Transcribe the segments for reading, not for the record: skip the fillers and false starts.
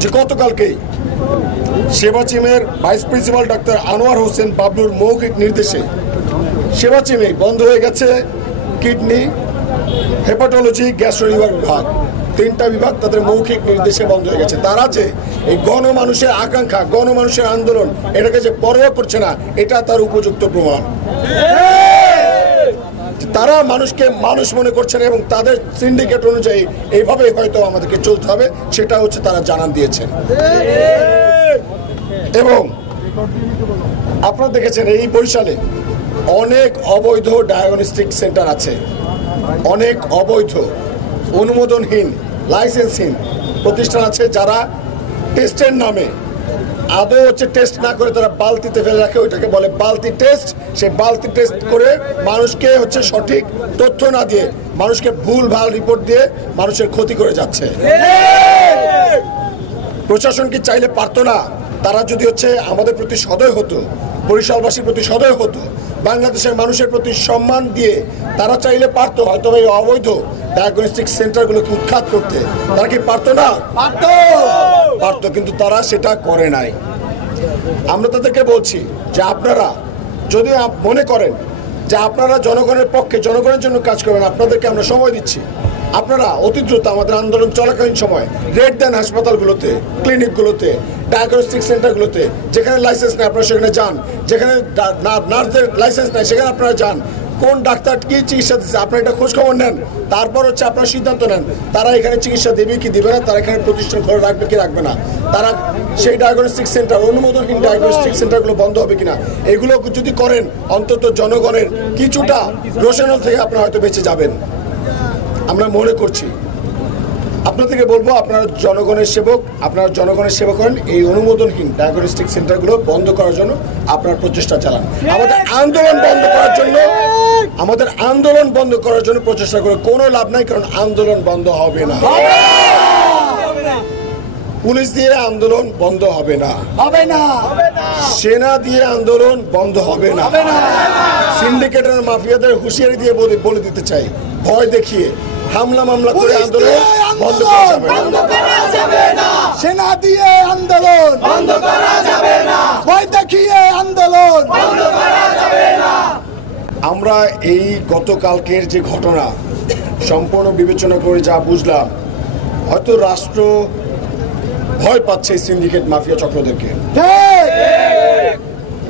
যে গতকালকেই সেবাচিমের ভাইস প্রিন্সিপাল ডাক্তার আনোয়ার হোসেন বাবলুর মৌখিক নির্দেশে সেবাচিমে বন্ধ হয়ে গেছে কিডনি, হেপাটোলজি, গ্যাস্ট্রো লিভার বিভাগ, 3টা বিভাগ তাদের মৌখিক নির্দেশে বন্ধ হয়ে গেছে। তারা যে এই গণমানুষের আকাঙ্ক্ষা, গণমানুষের আন্দোলন, এটাকে যে পরোয়া করছে না, এটা তার উপযুক্ত প্রমাণ। তারা মানুষকে মানুষ মনে করছে না এবং তাদের সিন্ডিকেট অনুযায়ী এইভাবে হয়তো আমাদেরকে চলতে হবে, সেটা হচ্ছে তারা জানান দিয়েছেন। এবং আপনারা দেখেছেন এই বরিশালে অনেক অবৈধ ডায়াগনস্টিক সেন্টার আছে, অনেক অবৈধ অনুমোদনহীন লাইসেন্সহীন প্রতিষ্ঠান আছে, যারা টেস্টের নামে আদৌ হচ্ছে টেস্ট না করে তারা বালতিতে ফেলে রাখে, ওইটাকে বলে বালতি টেস্ট। সেই বালতি টেস্ট করে মানুষকে হচ্ছে সঠিক তথ্য না দিয়ে, মানুষকে ভুল ভাল রিপোর্ট দিয়ে মানুষের ক্ষতি করে যাচ্ছে। প্রশাসন কি চাইলে পারতো না? তারা যদি হচ্ছে আমাদের প্রতি সদয় হতো, বরিশালবাসীর প্রতি সদয় হতো, বাংলাদেশের মানুষের প্রতি সম্মান দিয়ে তারা চাইলে পারতো হয়তো এই অবৈধ ডায়াগনস্টিক সেন্টারগুলোকে উৎখাত করতে। তারা কি পারতো না? পারতো, কিন্তু তারা সেটা করে নাই। আমরা তাদেরকে বলছি যে আপনারা যদি মনে করেন যে আপনারা জনগণের পক্ষে, জনগণের জন্য কাজ করবেন, আপনাদেরকে আমরা সময় দিচ্ছি। আপনারা অতি দ্রুত আমাদের আন্দোলন চলাকালীন সময় রেড দেন হাসপাতালগুলোতে, ক্লিনিকগুলোতে, ডায়াগনস্টিক সেন্টারগুলোতে, যেখানে লাইসেন্স নেই আপনারা সেখানে যান, যেখানে নার্সদের লাইসেন্স নেই সেখানে আপনারা যান। কোন ডাক্তার কি চিকিৎসা দিচ্ছে আপনারা এটা খোঁজ খবর নেন, তারপর হচ্ছে আপনারা সিদ্ধান্ত নেন তারা এখানে চিকিৎসা দেবে কি দেবে না, তারা এখানে প্রতিষ্ঠান খোলা রাখবে কি রাখবে না, তারা সেই ডায়াগনস্টিক সেন্টার, অনুমোদনহীন ডায়াগনস্টিক সেন্টারগুলো বন্ধ হবে কিনা, এগুলো যদি করেন অন্তত জনগণের কিছুটা রোশনাল থেকে আপনারা হয়তো বেঁচে যাবেন। আমরা মনে করছি আপনাদেরকে বলবো, আপনারা জনগণের সেবক, আপনারা জনগণের সেবা করেন, এই অনুমোদনহীন ডায়াগনস্টিক সেন্টারগুলো বন্ধ করার জন্য আপনার প্রচেষ্টা চালান। আমাদের আন্দোলন বন্ধ করার জন্য প্রচেষ্টা করে কোনো লাভ নাই, কারণ আন্দোলন বন্ধ হবে না। পুলিশ দিয়ে আন্দোলন বন্ধ হবে না, সেনা দিয়ে আন্দোলন বন্ধ হবে না। সিন্ডিকেটের মাফিয়াদের হুঁশিয়ারি দিয়ে বলে দিতে চাই, ভয় দেখিয়ে হামলা মামলা করে আন্দোলন বন্ধ করা যাবে না। সেনা দিয়ে আন্দোলন বন্ধ করা যাবে না, ভয় দেখিয়ে আন্দোলন বন্ধ করা যাবে না। আমরা এই গতকালকের যে ঘটনা সম্পূর্ণ বিবেচনা করে যা বুঝলাম, হয়তো রাষ্ট্র ভয় পাচ্ছে এই সিন্ডিকেট মাফিয়া চক্রদেরকে।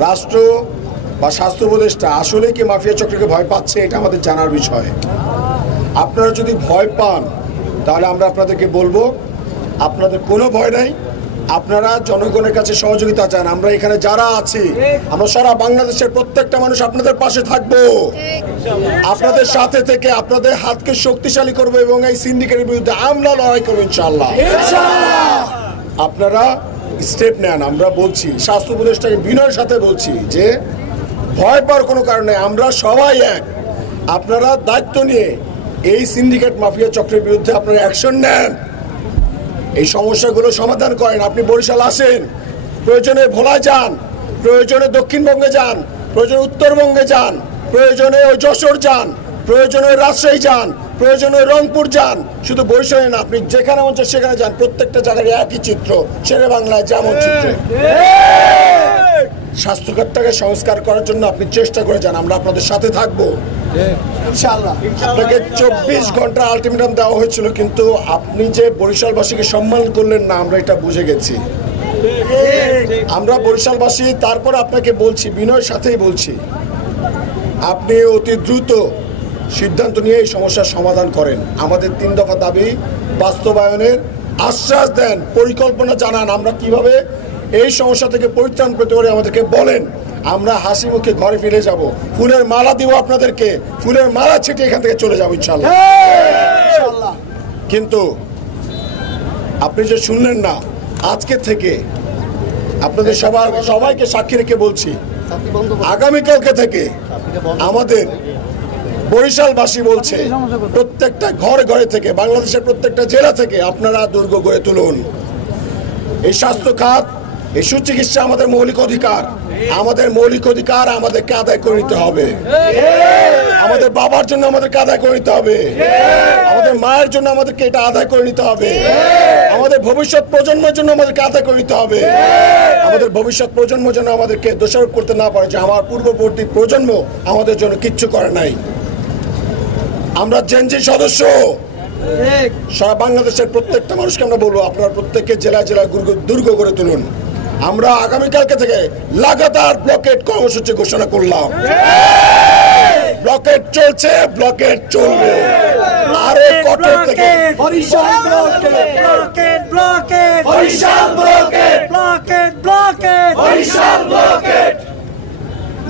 রাষ্ট্র বা স্বাস্থ্য উপদেষ্টা আসলে কি মাফিয়া চক্রকে ভয় পাচ্ছে, এটা আমাদের জানার বিষয়। আপনারা যদি ভয় পান তাহলে আমরা আপনাদেরকে বলবো আপনাদের কোনো ভয় নাই, আপনারা জনগণের কাছে সহযোগিতা চান। আমরা এখানে যারা আছি, আমরা সারা বাংলাদেশের প্রত্যেকটা মানুষ আপনাদের পাশে থাকবো, আপনাদের সাথে থেকে আপনাদের হাতকে শক্তিশালী করবো এবং এই সিন্ডিকেটের বিরুদ্ধে আমরা লড়াই করবো ইনশাআল্লাহ। আপনারা স্টেপ নেন। আমরা বলছি, স্বাস্থ্য উপদেষ্টাকে বিনয়ের সাথে বলছি যে ভয় পাওয়ার কোনো কারণ নেই, আমরা সবাই এক। আপনারা দায়িত্ব নিয়ে এই সিন্ডিকেট মাফিয়া চক্রের বিরুদ্ধে আপনারা অ্যাকশন নেন, এই সমস্যাগুলো সমাধান করেন। আপনি বরিশাল আসেন, প্রয়োজনে ভোলায় যান, প্রয়োজনে দক্ষিণবঙ্গে যান, প্রয়োজনে উত্তরবঙ্গে যান, প্রয়োজনে ওই যশোর যান, প্রয়োজনে রাজশাহী যান, প্রয়োজনে রংপুর যান, শুধু বরিশালে না, আপনি যেখানে মন চায় সেখানে যান। প্রত্যেকটা জায়গায় একই চিত্র, শেরে বাংলায় যেমন চিত্র। স্বাস্থ্য খাতটাকে সংস্কার করার জন্য আপনি চেষ্টা করে যান, আমরা আপনাদের সাথে থাকবো ইনশাআল্লাহ। আপনাকে 24 ঘন্টা আলটিমেটাম দেওয়া হয়েছিল, কিন্তু আপনি যে বরিশালবাসীকে সম্মান করলেন না, আমরা এটা বুঝে গেছি। আমরা বরিশালবাসী তারপর আপনাকে বলছি, বিনয়ের সাথেই বলছি, আপনি অতি দ্রুত সিদ্ধান্ত নিয়ে এই সমস্যার সমাধান করেন। আমাদের 3 দফা দাবি বাস্তবায়নের আশ্বাস দেন, পরিকল্পনা জানান, আমরা কিভাবে এই সমস্যা থেকে পরিত্রাণ পেতে পারি আমাদেরকে বলেন। আমরা হাসি মুখে ঘরে ফিরে যাব, ফুলের মালা দিব আপনাদেরকে, ফুলের মালা ছিটিয়ে এখান থেকে চলে যাবো ইনশাআল্লাহ। কিন্তু আপনি যে শুনলেন না, আজকে থেকে আপনাদের সবাইকে সাক্ষী রেখে বলছি, আগামীকালকে থেকে আমাদের বরিশালবাসী বলছে, প্রত্যেকটা ঘরে ঘরে থেকে, বাংলাদেশের প্রত্যেকটা জেলা থেকে আপনারা দুর্গ গড়ে তুলুন। এই স্বাস্থ্য খাত এই সুচিকিৎসা আমাদের মৌলিক অধিকার। আমাদের মৌলিক অধিকার আমাদেরকে আদায় করে নিতে হবে। আমাদের বাবার জন্য আমাদেরকে আদায় করে নিতে হবে। আমাদের মায়ের জন্য আমাদেরকে এটা আদায় করে নিতে হবে। আমাদের ভবিষ্যৎ প্রজন্মের জন্য আমাদেরকে আদায় করে নিতে হবে। আমাদের ভবিষ্যৎ প্রজন্ম যেন আমাদেরকে দোষারোপ করতে না পারে যে আমার পূর্ববর্তী প্রজন্ম আমাদের জন্য কিচ্ছু করে নাই। আমরা জেনজি সদস্য, সারা বাংলাদেশের প্রত্যেকটা মানুষকে আমরা বলবো আপনারা প্রত্যেককে জেলায় জেলায় দুর্গ করে তুলুন। আমরা আগামীকালকে থেকে লাগাতার ব্লকেট কর্মসূচি ঘোষণা করলাম। ব্লকেট চলছে, ব্লকেট চলবে, আরো কঠোর থেকে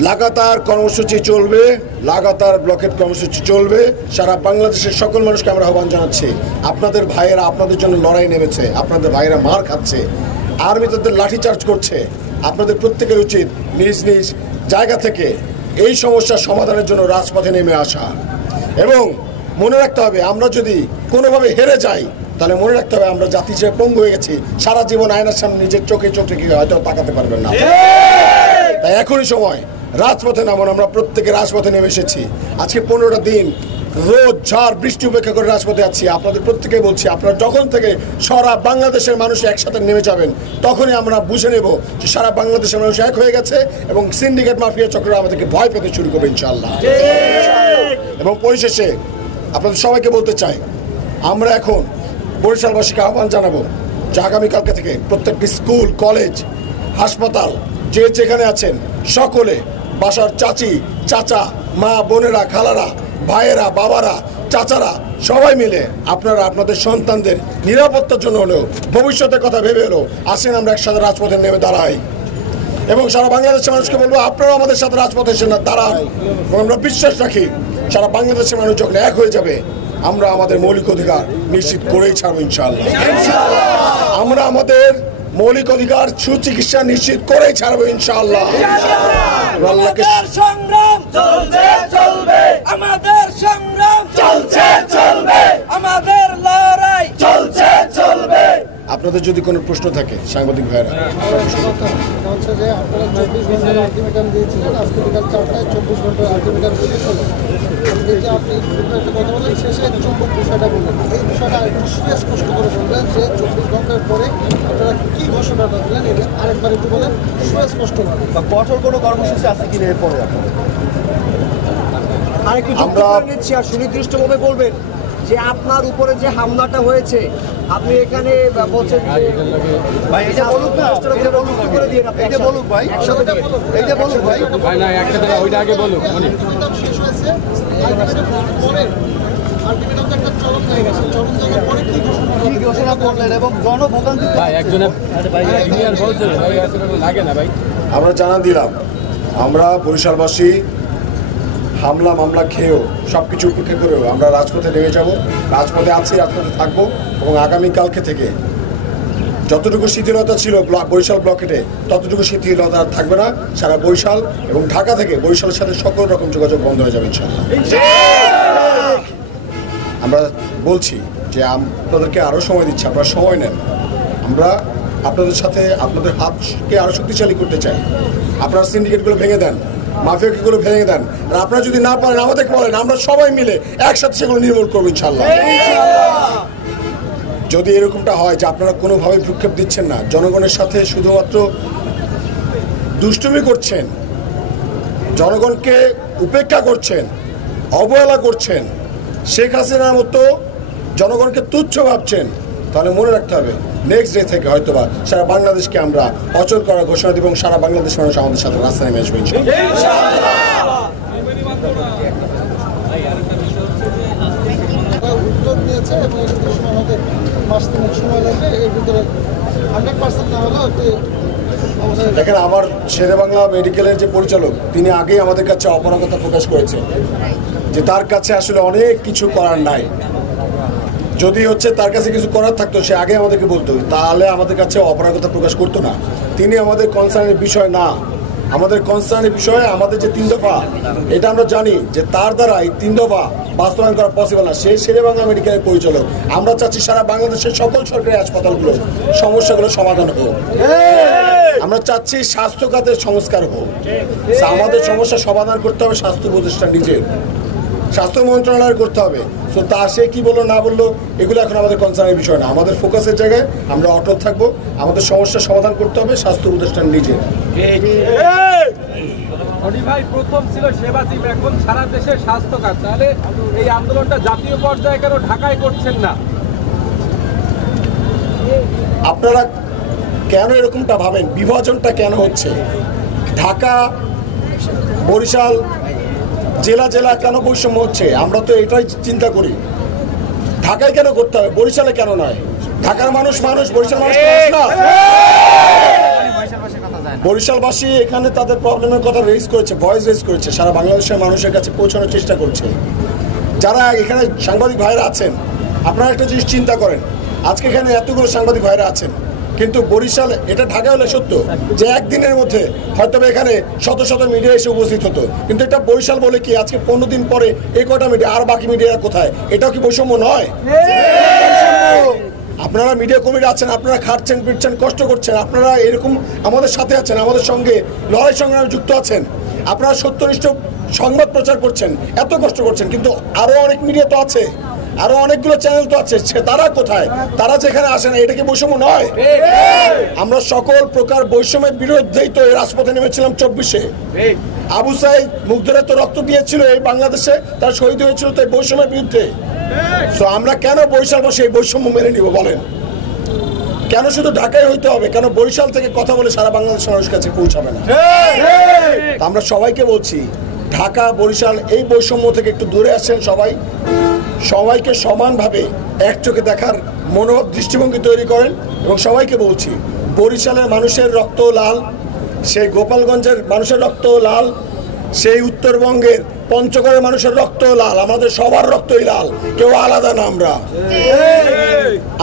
লাগাতার কর্মসূচি চলবে, লাগাতার ব্লকেট কর্মসূচি চলবে। সারা বাংলাদেশের সকল মানুষকে আমরা আহ্বান জানাচ্ছি, আপনাদের ভাইয়েরা আপনাদের জন্য লড়াই নেমেছে, আপনাদের ভাইয়েরা মার খাচ্ছে, আর্মি তাদের লাঠিচার্জ করছে। আপনাদের প্রত্যেকের উচিত নিজ নিজ জায়গা থেকে এই সমস্যার সমাধানের জন্য রাজপথে নেমে আসা। এবং মনে রাখতে হবে আমরা যদি কোনোভাবে হেরে যাই তাহলে মনে রাখতে হবে আমরা জাতি হিসেবে পঙ্গু হয়ে গেছি, সারা জীবন আয়নার সামনে নিজের চোখে চোখে কি হয়তো তাকাতে পারবেন না। তাই এখনই সময় রাজপথে নামুন। আমরা প্রত্যেকে রাজপথে নেমে এসেছি। আজকে 15টা দিন রোদ ঝড় বৃষ্টি উপেক্ষা করে রাজপথে আছি। আপনাদের প্রত্যেকে বলছি আপনারা যখন থেকে সারা বাংলাদেশের মানুষ একসাথে নেমে যাবেন তখনই আমরা বুঝে নেব যে সারা বাংলাদেশের মানুষ এক হয়ে গেছে এবং সিন্ডিকেট মাফিয়া চক্র আমাদেরকে ভয় পেতে শুরু করবে ইনশাআল্লাহ। এবং পরিশেষে আপনাদের সবাইকে বলতে চাই আমরা এখন বরিশালবাসীকে আহ্বান জানাবো যে আগামীকালকে থেকে প্রত্যেকটি স্কুল কলেজ হাসপাতাল যে যেখানে আছেন সকলে বাসার চাচি চাচা মা বোনেরা খালারা ভাইয়েরা বাবারা চাচারা সবাই মিলে আপনারা আপনাদের সন্তানদের নিরাপত্তার জন্য হলেও ভবিষ্যতের কথা ভেবে হলেও আসেন আমরা একসাথে রাজপথে নেমে দাঁড়াই। এবং সারা বাংলাদেশের মানুষকে বলবো আপনারাও আমাদের সাথে রাজপথে এসে না দাঁড়ান। এবং আমরা বিশ্বাস রাখি সারা বাংলাদেশের মানুষ যখন এক হয়ে যাবে আমরা আমাদের মৌলিক অধিকার নিশ্চিত করেই ছাড়বো ইনশাআল্লাহ। আমরা আমাদের মৌলিক অধিকার সুচিকিৎসা নিশ্চিত করেই ছাড়বো ইনশাআল্লাহ। আল্লাহকে সংগ্রাম চলছে চলবে, আমাদের সংগ্রাম চলছে চলবে, আমাদের লড়াই চলছে চলবে। আপনাদের যদি কোনো প্রশ্ন থাকে সাংবাদিক ভাইরা, হচ্ছে যে আপনারা 24 ঘন্টার আলটিমেটাম দিয়েছিলেন, আজকে বিকাল 4টায় 24 ঘন্টার আলটিমেটাম দিতে চলে। যে আপনি একটা কথা বলেন শেষে চুম্বক বিষয়টা বললেন, এই বিষয়টা একটু স্পষ্ট করে বললেন যে 24 ঘন্টার পরে আপনারা কি ঘোষণাটা দিলেন এটা আরেকবার একটু বলেন সুস্পষ্টভাবে। বা কঠোর কোনো কর্মসূচি আছে কিনা এরপরে আরেকটু যুক্ত করে নিচ্ছি আর সুনির্দিষ্টভাবে বলবেন যে আপনার উপরে যে হামলাটা হয়েছে আপনি এখানে বলছেন ভাই এটা বলুক না, এটা বলুক করে দিয়ে না, এটা বলুক ভাই, এটা বলুক ভাই, ভাই না একসাথে ওইটা আগে বলুক। আলটিমেটাম শেষ হয়েছে, আলটিমেটাম পরে আলটিমেটাম তো একটা চরম জায়গা, সেই চরম জায়গার পরে কি ঘোষণা করলেন এবং জনভোগান্তি ভাই একজনের ইঞ্জিনিয়ার বলছে ভাই আসলে লাগে না ভাই। আমরা জানান দিলাম আমরা বরিশালবাসী হামলা মামলা খেয়েও সব কিছু উপেক্ষা করেও আমরা রাজপথে নেমে যাব। রাজপথে আছি, রাজপথে থাকবো এবং আগামীকালকে থেকে যতটুকু শিথিলতা ছিল বরিশাল ব্লকেটে ততটুকু শিথিলতা আর থাকবে না। সারা বরিশাল এবং ঢাকা থেকে বরিশালের সাথে সকল রকম যোগাযোগ বন্ধ হয়ে যাবে ইনশাআল্লাহ। আমরা বলছি যে আপনাদেরকে আরও সময় দিচ্ছি, আপনারা সময় নেন। আমরা আপনাদের সাথে আপনাদের হাতকে আরও শক্তিশালী করতে চাই। আপনারা সিন্ডিকেটগুলো ভেঙে দেন, মাফিয়াগুলো ভেঙে দেন, আর আপনারা যদি না পারেন আমাদেরকে বলেন, আমরা সবাই মিলে একসাথে সেগুলো নির্মূল করবো ইনশাআল্লাহ। যদি এরকমটা হয় যে আপনারা কোনোভাবে ভ্রুক্ষেপ দিচ্ছেন না, জনগণের সাথে শুধুমাত্র দুষ্টুমি করছেন, জনগণকে উপেক্ষা করছেন, অবহেলা করছেন, শেখ হাসিনার মতো জনগণকে তুচ্ছ ভাবছেন, তাহলে মনে রাখতে হবে নেক্সট ডে থেকে হয়তোবা সারা বাংলাদেশকে আমরা অচল করার ঘোষণা দিব এবং সারা বাংলাদেশ মানুষ আমাদের সাথে রাস্তায় নেমে আসবে উদ্যোগ নিয়েছে এবং এর পিছনে আমাদের মাস তিনেক সময় লাগবে। এর ভিতরে 100% না হলেও দেখেন আমার শেরেবাংলা মেডিকেলের যে পরিচালক তিনি আগেই আমাদের কাছে অপারগতা প্রকাশ করেছেন যে তার কাছে আসলে অনেক কিছু করার নাই। যদি হচ্ছে তার কাছে কিছু করার থাকতো সে আগে আমাদেরকে বলতো, তাহলে আমাদের কাছে অপারগতা প্রকাশ করতো না। তিনি আমাদের কনসার্নের বিষয় না, আমাদের কনসার্নের বিষয়ে আমাদের যে 3 দফা এটা আমরা জানি যে তার দ্বারা এই 3 দফা বাস্তবায়ন করা পসিবল না। সে শেরেবাংলা মেডিকেলের পরিচালক। আমরা চাচ্ছি সারা বাংলাদেশের সকল সরকারি হাসপাতালগুলো সমস্যাগুলো সমাধান হোক। আমরা চাচ্ছি স্বাস্থ্য খাতের সংস্কার হোক। আমাদের সমস্যা সমাধান করতে হবে স্বাস্থ্য প্রতিষ্ঠান নিজের, স্বাস্থ্য মন্ত্রণালয় করতে হবে। তো তা সে কি বললো না বললো এগুলো এখন আমাদের কনসার্নের বিষয় না। আমাদের ফোকাসের জায়গায় আমরা অটল থাকবো। আমাদের সমস্যার সমাধান করতে হবে স্বাস্থ্য প্রতিষ্ঠান নিজের। ভাই প্রথম ছিল সেবা টিম, এখন সারা দেশের স্বাস্থ্য খাত, তাহলে এই আন্দোলনটা জাতীয় পর্যায়ে কেন ঢাকায় করছেন না? আপনারা কেন এরকমটা ভাবেন? বিভাজনটা কেন হচ্ছে? ঢাকা বরিশাল জেলা জেলা কেন বৈষম্য হচ্ছে? আমরা তো এটাই চিন্তা করি। ঢাকায় কেন করতে হবে, বরিশালে কেন নয়? ঢাকার মানুষ বরিশাল মানুষ না। বরিশালবাসী এখানে তাদের প্রবলেমের কথা রেজ করেছে, ভয়েস রেজ করেছে, সারা বাংলাদেশের মানুষের কাছে পৌঁছানোর চেষ্টা করছে। যারা এখানে সাংবাদিক ভাইরা আছেন, আপনারা একটা জিনিস চিন্তা করেন, আজকে এখানে এতগুলো সাংবাদিক ভাইরা আছেন, কিন্তু বরিশাল, এটা ঢাকা হলে সত্য যে একদিনের মধ্যে হয়তো এখানে শত শত মিডিয়া এসে উপস্থিত হতো, কিন্তু এটা বরিশাল বলে কি আজকে 15 দিন পরে এই কটা মিডিয়া, আর বাকি মিডিয়া কোথায়? এটাও কি বৈষম্য নয়? আপনারা মিডিয়া কমিটি আছেন, আপনারা খাটছেন পিটছেন কষ্ট করছেন, আপনারা এরকম আমাদের সাথে আছেন, আমাদের সঙ্গে লড়াই সংগ্রামে যুক্ত আছেন, আপনারা সত্যনিষ্ঠ সংবাদ প্রচার করছেন, এত কষ্ট করছেন, কিন্তু আরো অনেক মিডিয়া তো আছে, আরো অনেকগুলো চ্যানেল তো আছে, তারা কোথায়? তারা যেখানে আসে না, এটা কি বৈষম্য নয়? আমরা সকল প্রকার বৈষম্যের বিরুদ্ধেই তো এই রাজপথে নেমেছিলাম 24-এ। আবু সাইদ মুগ্ধরা তো রক্ত দিয়েছিল এই বাংলাদেশে, তার শহীদ হয়েছিল তো এই বৈষম্যের বিরুদ্ধে। তো আমরা কেন বরিশাল বসে এই বৈষম্য মেনে নিব বলেন? কেন শুধু ঢাকায় হইতে হবে? কেন বরিশাল থেকে কথা বলে সারা বাংলাদেশের মানুষের কাছে পৌঁছাবে না? আমরা সবাইকে বলছি, ঢাকা বরিশাল এই বৈষম্য থেকে একটু দূরে আসেন, সবাইকে সমানভাবে এক চোখে দেখার মনোভাব দৃষ্টিভঙ্গি তৈরি করেন। এবং সবাইকে বলছি, বরিশালের মানুষের রক্ত লাল, সেই গোপালগঞ্জের মানুষের রক্ত লাল, সেই উত্তরবঙ্গের পঞ্চগড়ের মানুষের রক্ত লাল, আমাদের সবার রক্তই লাল, কেউ আলাদা না।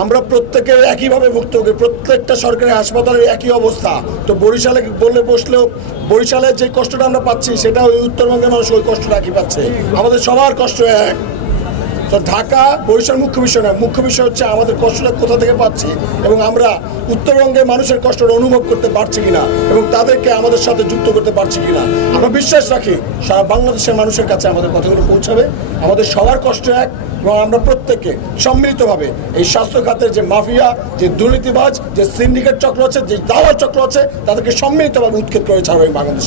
আমরা প্রত্যেকের একইভাবে ভুক্তভোগী, প্রত্যেকটা সরকারি হাসপাতালের একই অবস্থা। তো বরিশালে বললে বসলেও বরিশালের যে কষ্টটা আমরা পাচ্ছি, সেটা ওই উত্তরবঙ্গের মানুষ ওই কষ্টটা একই পাচ্ছে। আমাদের সবার কষ্ট এক। তো ঢাকা বরিশাল মুখ্য বিষয় না, মুখ্য বিষয় হচ্ছে আমাদের কষ্টটা কোথা থেকে পাচ্ছি এবং আমরা উত্তরবঙ্গের মানুষের কষ্টটা অনুভব করতে পারছি কিনা এবং তাদেরকে আমাদের সাথে যুক্ত করতে পারছি কিনা। আমরা বিশ্বাস রাখি সারা বাংলাদেশের মানুষের কাছে আমাদের কথাগুলো পৌঁছাবে। আমাদের সবার কষ্ট এক এবং আমরা প্রত্যেকে সম্মিলিতভাবে এই স্বাস্থ্য খাতের যে মাফিয়া, যে দুর্নীতিবাজ, যে সিন্ডিকেট চক্র আছে, যে দালাল চক্র আছে, তাদেরকে সম্মিলিতভাবে উৎখাত করে ছাড়বে বাংলাদেশ।